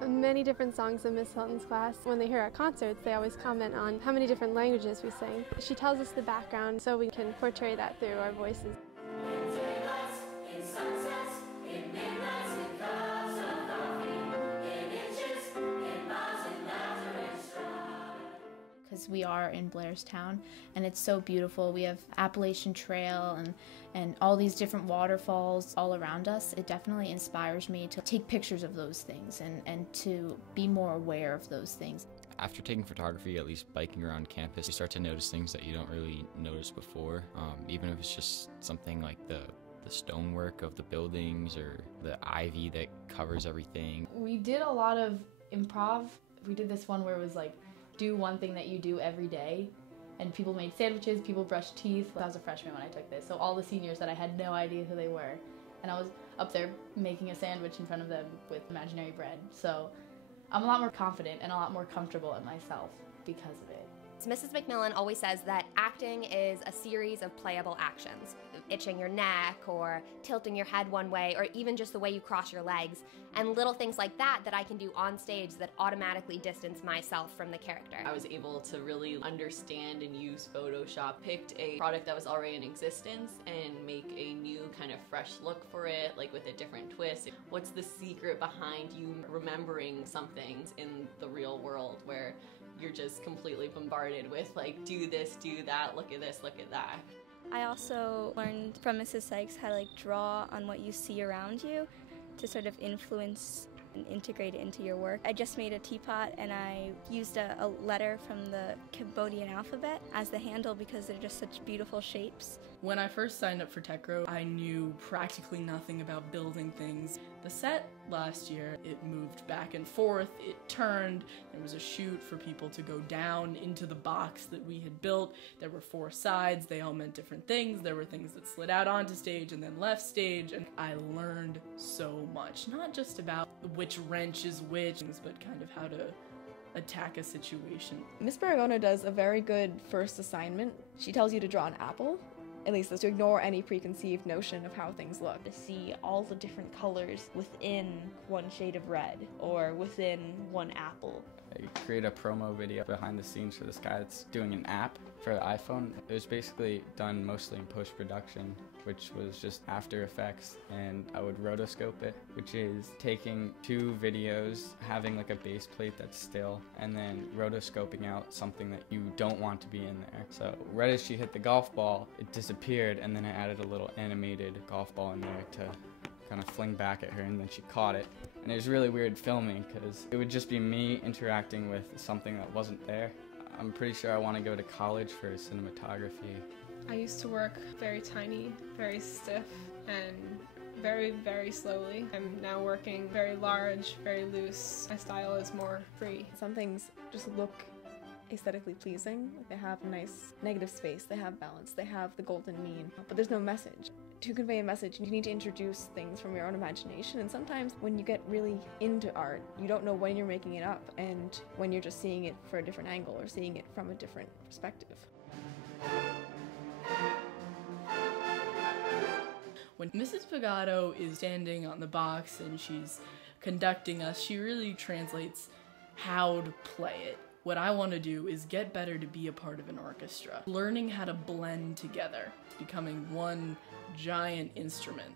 many different songs in Miss Hilton's class. When they hear our concerts, they always comment on how many different languages we sing. She tells us the background so we can portray that through our voices. Because we are in Blairstown and it's so beautiful. We have Appalachian Trail and all these different waterfalls all around us. It definitely inspires me to take pictures of those things and to be more aware of those things. After taking photography, at least biking around campus, you start to notice things that you don't really notice before, even if it's just something like the stonework of the buildings or the ivy that covers everything. We did a lot of improv. We did this one where it was like, do one thing that you do every day, and people made sandwiches, people brushed teeth. I was a freshman when I took this, so all the seniors that I had no idea who they were, and I was up there making a sandwich in front of them with imaginary bread. So I'm a lot more confident and a lot more comfortable in myself because of it. Mrs. McMillan always says that acting is a series of playable actions. Itching your neck or tilting your head one way or even just the way you cross your legs, and little things like that that I can do on stage that automatically distance myself from the character. I was able to really understand and use Photoshop, picked a product that was already in existence and make a new kind of fresh look for it, like with a different twist. What's the secret behind you remembering some things in the real world where you're just completely bombarded with like, do this, do that, look at this, look at that. I also learned from Mrs. Sykes how to draw on what you see around you to sort of influence and integrate it into your work. I just made a teapot and I used a letter from the Cambodian alphabet as the handle because they're just such beautiful shapes. When I first signed up for Techro, I knew practically nothing about building things. The set last year, it moved back and forth, it turned, there was a chute for people to go down into the box that we had built. There were 4 sides, they all meant different things. There were things that slid out onto stage and then left stage, and I learned so much. Not just about which wrench is which, but kind of how to attack a situation. Miss Baragona does a very good first assignment. She tells you to draw an apple, at least to ignore any preconceived notion of how things look. To see all the different colors within one shade of red or within one apple. I create a promo video behind the scenes for this guy that's doing an app for the iPhone. It was basically done mostly in post-production, which was just After Effects, and I would rotoscope it, which is taking 2 videos, having like a base plate that's still, and then rotoscoping out something that you don't want to be in there. So right as she hit the golf ball, it disappeared, and then I added a little animated golf ball in there to kind of fling back at her, and then she caught it. And it was really weird filming because it would just be me interacting with something that wasn't there. I'm pretty sure I want to go to college for cinematography. I used to work very tiny, very stiff, and very, very slowly. I'm now working very large, very loose. My style is more free. Some things just look aesthetically pleasing. They have a nice negative space, they have balance, they have the golden mean, but there's no message. To convey a message, you need to introduce things from your own imagination, and sometimes when you get really into art, you don't know when you're making it up and when you're just seeing it for a different angle or seeing it from a different perspective. When Mrs. Pagato is standing on the box and she's conducting us, she really translates how to play it. What I want to do is get better to be a part of an orchestra, learning how to blend together, becoming one giant instrument.